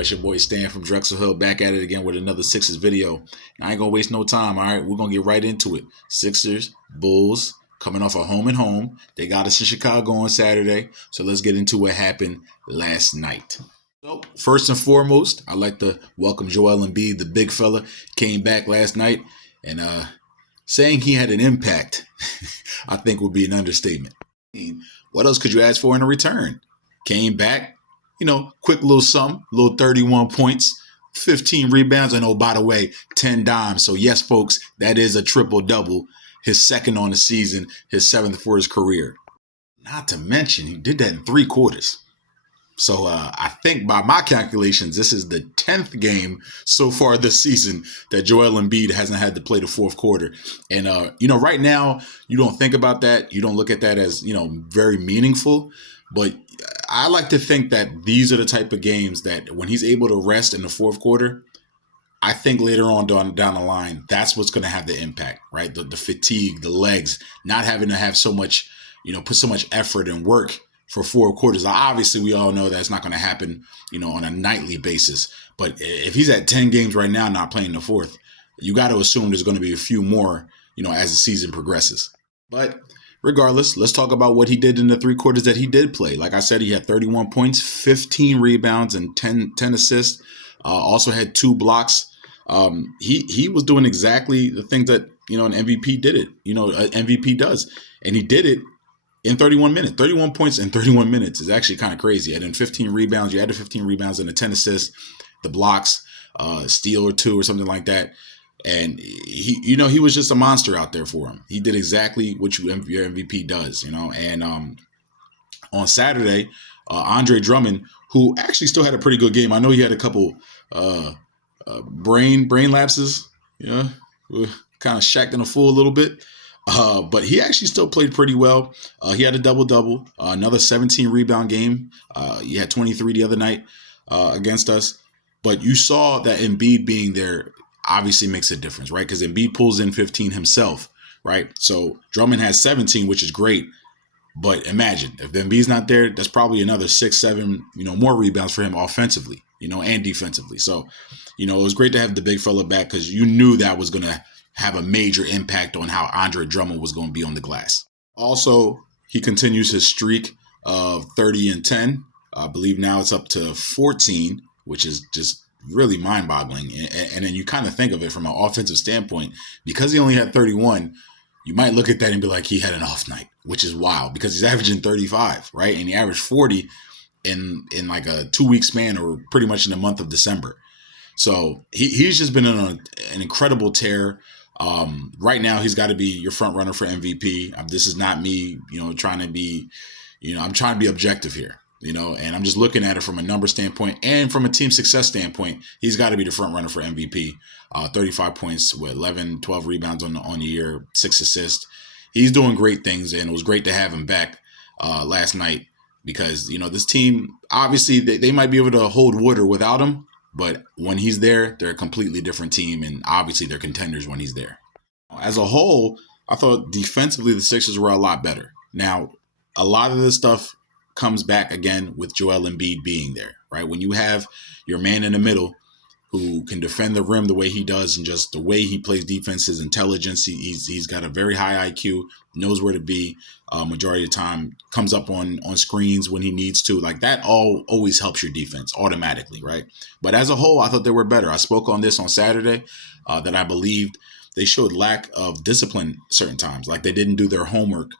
It's your boy Stan from Drexel Hill, back at it again with another Sixers video. I ain't gonna waste no time, all right? We're gonna get right into it. Sixers, Bulls, coming off a home and home. They got us in Chicago on Saturday, so let's get into what happened last night. So, first and foremost, I'd like to welcome Joel Embiid, the big fella. Came back last night, and saying he had an impact, I think would be an understatement. What else could you ask for in a return? Came back, quick little something, little 31 points, 15 rebounds, and oh, by the way, 10 dimes. So yes, folks, that is a triple-double, his second on the season, his seventh for his career. Not to mention, he did that in 3 quarters. So I think by my calculations, this is the 10th game so far this season that Joel Embiid hasn't had to play the fourth quarter. And, right now, you don't think about that. You don't look at that as, very meaningful. But I like to think that these are the type of games that when he's able to rest in the fourth quarter, I think later on down the line, that's what's going to have the impact, right? The fatigue, the legs, not having to have so much, put so much effort and work for 4 quarters. Obviously, we all know that's not going to happen, on a nightly basis. But if he's at 10 games right now not playing the fourth, you got to assume there's going to be a few more, as the season progresses. But regardless, let's talk about what he did in the 3 quarters that he did play. Like I said, he had 31 points, 15 rebounds, and 10 assists. Also had 2 blocks. He was doing exactly the things that, an MVP did it, an MVP does. And he did it in 31 minutes. 31 points in 31 minutes is actually kind of crazy. And then 15 rebounds. You added 15 rebounds and the 10 assists, the blocks, steal or 2 or something like that. And he was just a monster out there for him. He did exactly what your MVP does, And on Saturday, Andre Drummond, who actually still had a pretty good game. I know he had a couple brain lapses, kind of shacked in a fool a little bit. But he actually still played pretty well. He had a double-double, another 17 rebound game. He had 23 the other night against us. But you saw that Embiid being there obviously makes a difference, right? Because Embiid pulls in 15 himself, right? So Drummond has 17, which is great. But imagine if Embiid's not there, that's probably another 6, 7, more rebounds for him offensively, and defensively. So, it was great to have the big fella back because you knew that was going to have a major impact on how Andre Drummond was going to be on the glass. Also, he continues his streak of 30 and 10. I believe now it's up to 14, which is just really mind-boggling. And then you kind of think of it from an offensive standpoint. Because he only had 31, you might look at that and be like, he had an off night, which is wild because he's averaging 35, right? And he averaged 40 in like a 2-week span or pretty much in the month of December. So he's just been on an incredible tear. Right now, he's got to be your front runner for MVP. This is not me, trying to be, I'm trying to be objective here, and I'm just looking at it from a number standpoint and from a team success standpoint. He's got to be the front runner for MVP. 35 points with 11, 12 rebounds on the year, 6 assists. He's doing great things, and it was great to have him back last night because, this team, obviously, they might be able to hold water without him. But when he's there, they're a completely different team, and obviously they're contenders when he's there. As a whole, I thought defensively the Sixers were a lot better. Now, a lot of this stuff comes back again with Joel Embiid being there, right? When you have your man in the middle who can defend the rim the way he does and just the way he plays defense, his intelligence, he's got a very high IQ, knows where to be majority of the time, comes up on screens when he needs to. Like that always helps your defense automatically, right? But as a whole, I thought they were better. I spoke on this on Saturday that I believed they showed lack of discipline certain times. Like they didn't do their homework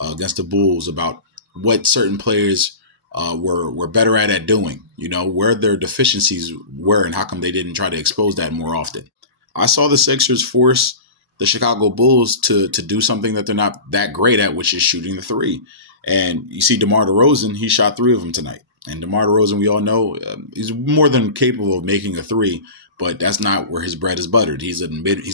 against the Bulls about what certain players were better at doing, where their deficiencies were and how come they didn't try to expose that more often. I saw the Sixers force the Chicago Bulls to do something that they're not that great at, which is shooting the 3. And you see DeMar DeRozan, he shot 3 of them tonight. And DeMar DeRozan, we all know, he's more than capable of making a 3, but that's not where his bread is buttered. He's a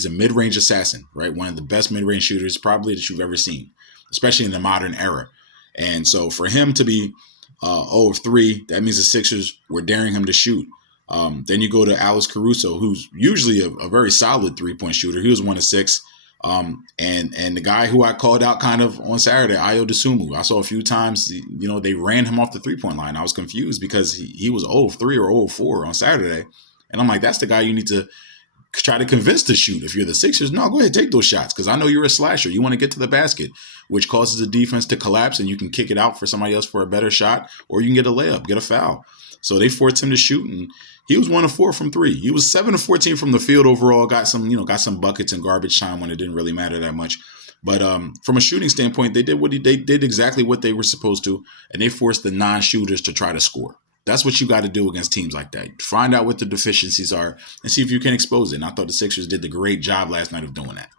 mid-range assassin, right? One of the best mid-range shooters probably that you've ever seen, especially in the modern era. And so for him to be 0 of 3, that means the Sixers were daring him to shoot. Then you go to Alex Caruso, who's usually a very solid 3-point shooter. He was 1 of 6. And the guy who I called out kind of on Saturday, Ayo Dosunmu, I saw a few times, they ran him off the 3-point line. I was confused because he was 0-3 or 0-4 on Saturday. And I'm like, that's the guy you need to try to convince to shoot. If you're the Sixers, no, go ahead, take those shots, because I know you're a slasher. You want to get to the basket, which causes the defense to collapse, and you can kick it out for somebody else for a better shot, or you can get a layup, get a foul. So they forced him to shoot, and he was 1 of 4 from 3. He was 7 of 14 from the field overall. Got some buckets and garbage time when it didn't really matter that much. But from a shooting standpoint, they did exactly what they were supposed to, and they forced the non-shooters to try to score. That's what you got to do against teams like that. Find out what the deficiencies are and see if you can expose it. And I thought the Sixers did a great job last night of doing that.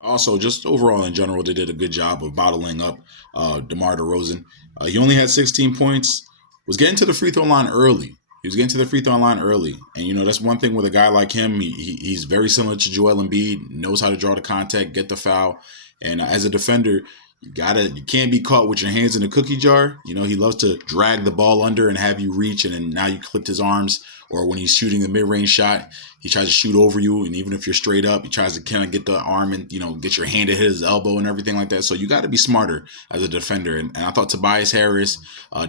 Also, just overall in general, they did a good job of bottling up DeMar DeRozan. He only had 16 points, was getting to the free throw line early. He was getting to the free throw line early. And, that's one thing with a guy like him. He's very similar to Joel Embiid, knows how to draw the contact, get the foul. And as a defender, you can't be caught with your hands in a cookie jar. He loves to drag the ball under and have you reach, and then now you clipped his arms. Or when he's shooting the mid-range shot, he tries to shoot over you, and even if you're straight up, he tries to kind of get the arm and get your hand to hit his elbow and everything like that. So you got to be smarter as a defender. And I thought Tobias Harris,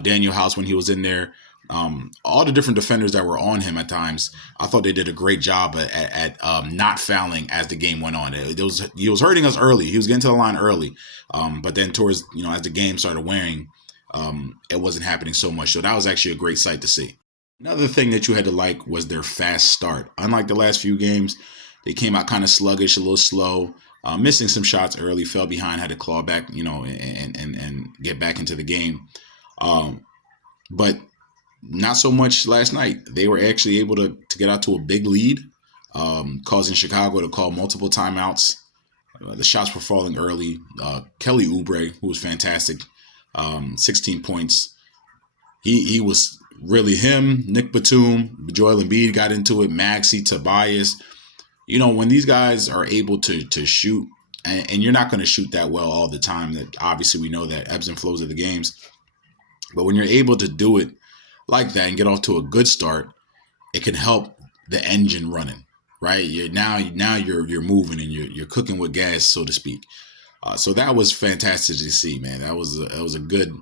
Daniel House when he was in there, all the different defenders that were on him at times, I thought they did a great job at not fouling as the game went on. He was hurting us early. He was getting to the line early, but then towards as the game started wearing, it wasn't happening so much. So that was actually a great sight to see. Another thing that you had to like was their fast start. Unlike the last few games, they came out kind of sluggish, a little slow, missing some shots early, fell behind, had to claw back, and get back into the game. But not so much last night. They were actually able to get out to a big lead, causing Chicago to call multiple timeouts. The shots were falling early. Kelly Oubre, who was fantastic, 16 points. He was really him. Nick Batum, Joel Embiid got into it. Maxey, Tobias. When these guys are able to shoot, and you're not going to shoot that well all the time. That obviously we know that ebbs and flows of the games. But when you're able to do it like that and get off to a good start, it can help the engine running, right? Now you're moving and you're cooking with gas, so to speak. So that was fantastic to see, man. That was a good,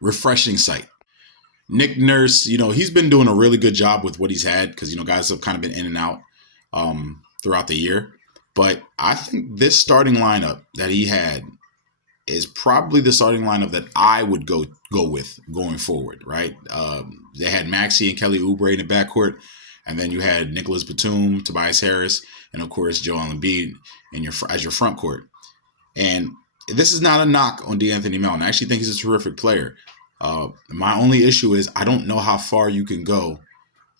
refreshing sight. Nick Nurse, he's been doing a really good job with what he's had because guys have kind of been in and out throughout the year. But I think this starting lineup that he had is probably the starting lineup that I would go with going forward, right? They had Maxey and Kelly Oubre in the backcourt, and then you had Nicholas Batum, Tobias Harris, and of course Joel Embiid as your front court. And this is not a knock on DeAnthony Melton. I actually think he's a terrific player. My only issue is I don't know how far you can go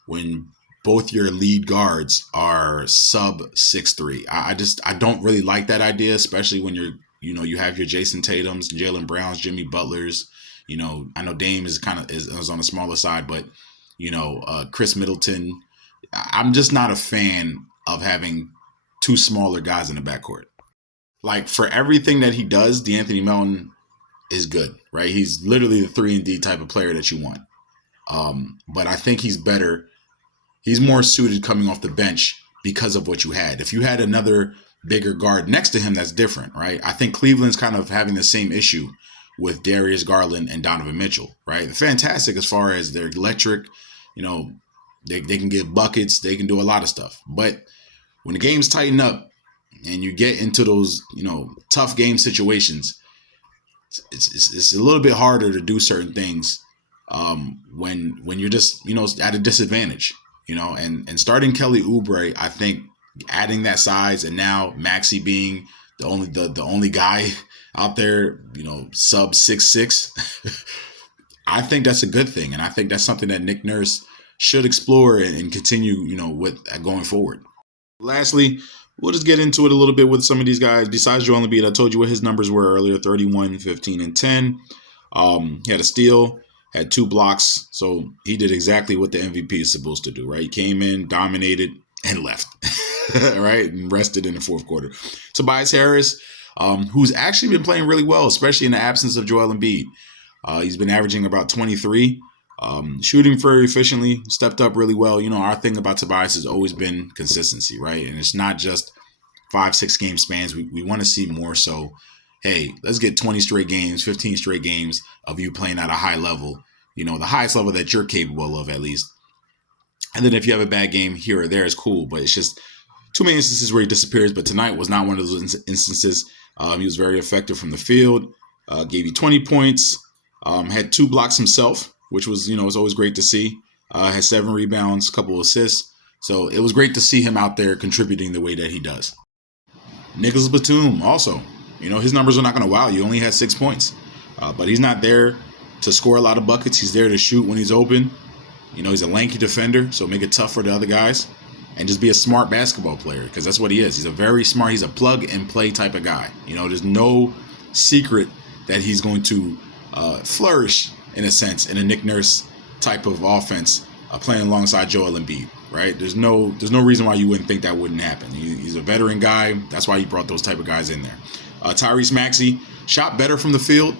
when both your lead guards are sub 6'3". I don't really like that idea, especially when you have your Jason Tatums, Jaylen Browns, Jimmy Butlers. I know Dame is on the smaller side, but Chris Middleton. I'm just not a fan of having two smaller guys in the backcourt. Like, for everything that he does, DeAnthony Melton is good, right? He's literally the 3-and-D type of player that you want. But I think he's better. He's more suited coming off the bench because of what you had. If you had another bigger guard next to him, that's different, right? I think Cleveland's kind of having the same issue with Darius Garland and Donovan Mitchell, right? They're fantastic as far as they're electric. They can give buckets. They can do a lot of stuff. But when the games tighten up and you get into those, tough game situations, it's a little bit harder to do certain things when you're just, at a disadvantage, and starting Kelly Oubre, I think adding that size, and now Maxey being the only guy out there, sub 6'6", I think that's a good thing. And I think that's something that Nick Nurse should explore and continue, with going forward. Lastly, we'll just get into it a little bit with some of these guys. Besides Joel Embiid, I told you what his numbers were earlier, 31, 15, and 10. He had a steal, had 2 blocks. So he did exactly what the MVP is supposed to do, right? He came in, dominated, and left, right? And rested in the fourth quarter. Tobias Harris, who's actually been playing really well, especially in the absence of Joel Embiid. He's been averaging about 23. Shooting very efficiently, stepped up really well. Our thing about Tobias has always been consistency, right? And it's not just 5-6 game spans. We want to see more. So, hey, let's get 20 straight games, 15 straight games of you playing at a high level, the highest level that you're capable of, at least. And then if you have a bad game here or there, it's cool, but it's just too many instances where he disappears. But tonight was not one of those instances. He was very effective from the field, gave you 20 points, had 2 blocks himself, which was, was always great to see. Had 7 rebounds, a couple assists. So it was great to see him out there contributing the way that he does. Nicholas Batum also, his numbers are not going to wow you. Only had 6 points, but he's not there to score a lot of buckets. He's there to shoot when he's open. He's a lanky defender, so make it tough for the other guys. And just be a smart basketball player, because that's what he is. He's a very smart, he's a plug and play type of guy. There's no secret that he's going to flourish, in a sense, in a Nick Nurse type of offense, playing alongside Joel Embiid, right? There's no reason why you wouldn't think that wouldn't happen. He's a veteran guy. That's why he brought those type of guys in there. Tyrese Maxey shot better from the field.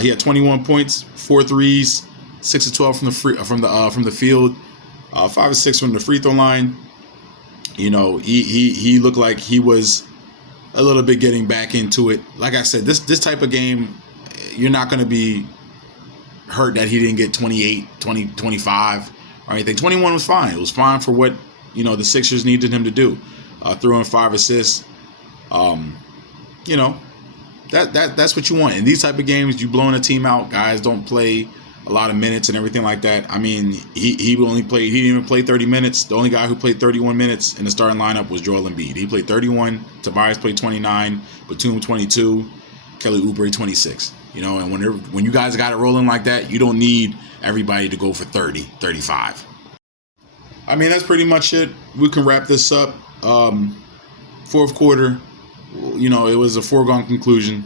He had 21 points, 4 threes, 6 of 12 from the field, 5 of 6 from the free throw line. He looked like he was a little bit getting back into it. Like I said, this type of game, you're not going to be hurt that he didn't get 28, 20, 25 or anything. 21 was fine. It was fine for what, the Sixers needed him to do. Threw in 5 assists. That's what you want. In these type of games, you blowing a team out. Guys don't play a lot of minutes and everything like that. I mean, he didn't even play 30 minutes. The only guy who played 31 minutes in the starting lineup was Joel Embiid. He played 31. Tobias played 29. Batum 22. Kelly Oubre 26. And when you guys got it rolling like that, you don't need everybody to go for 30, 35. I mean, that's pretty much it. We can wrap this up. Fourth quarter, it was a foregone conclusion.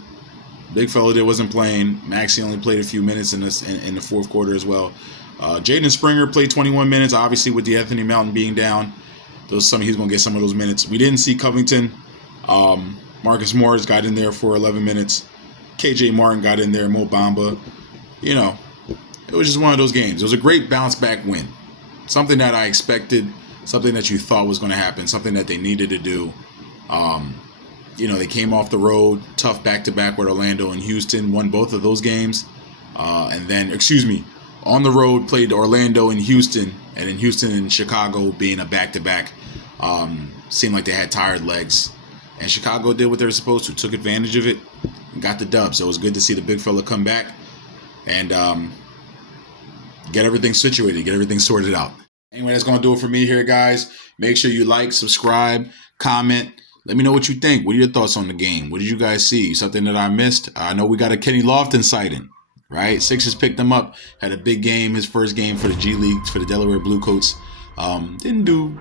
Big fella there wasn't playing. Maxey only played a few minutes in the fourth quarter as well. Jaden Springer played 21 minutes, obviously with the Anthony Mountain being down. He's going to get some of those minutes. We didn't see Covington. Marcus Morris got in there for 11 minutes. KJ Martin got in there. Mo Bamba. It was just one of those games. It was a great bounce back win. Something that I expected. Something that you thought was going to happen. Something that they needed to do. They came off the road, tough back-to-back with Orlando and Houston, won both of those games. On the road, played Orlando and Houston, and in Houston and Chicago being a back-to-back, seemed like they had tired legs. And Chicago did what they were supposed to, took advantage of it, and got the dub. So it was good to see the big fella come back and get everything situated, get everything sorted out. Anyway, that's going to do it for me here, guys. Make sure you like, subscribe, comment. Let me know what you think. What are your thoughts on the game? What did you guys see? Something that I missed? I know we got a Kenny Lofton sighting, right? Sixers picked him up, had a big game, his first game for the G League, for the Delaware Bluecoats. Didn't do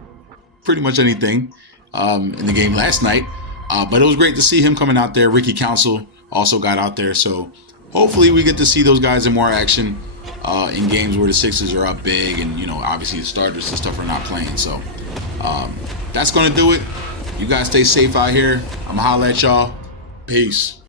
pretty much anything in the game last night, but it was great to see him coming out there. Ricky Council also got out there, so hopefully we get to see those guys in more action in games where the Sixers are up big and, obviously the starters and stuff are not playing. So that's going to do it. You guys stay safe out here. I'm going to holler at y'all. Peace.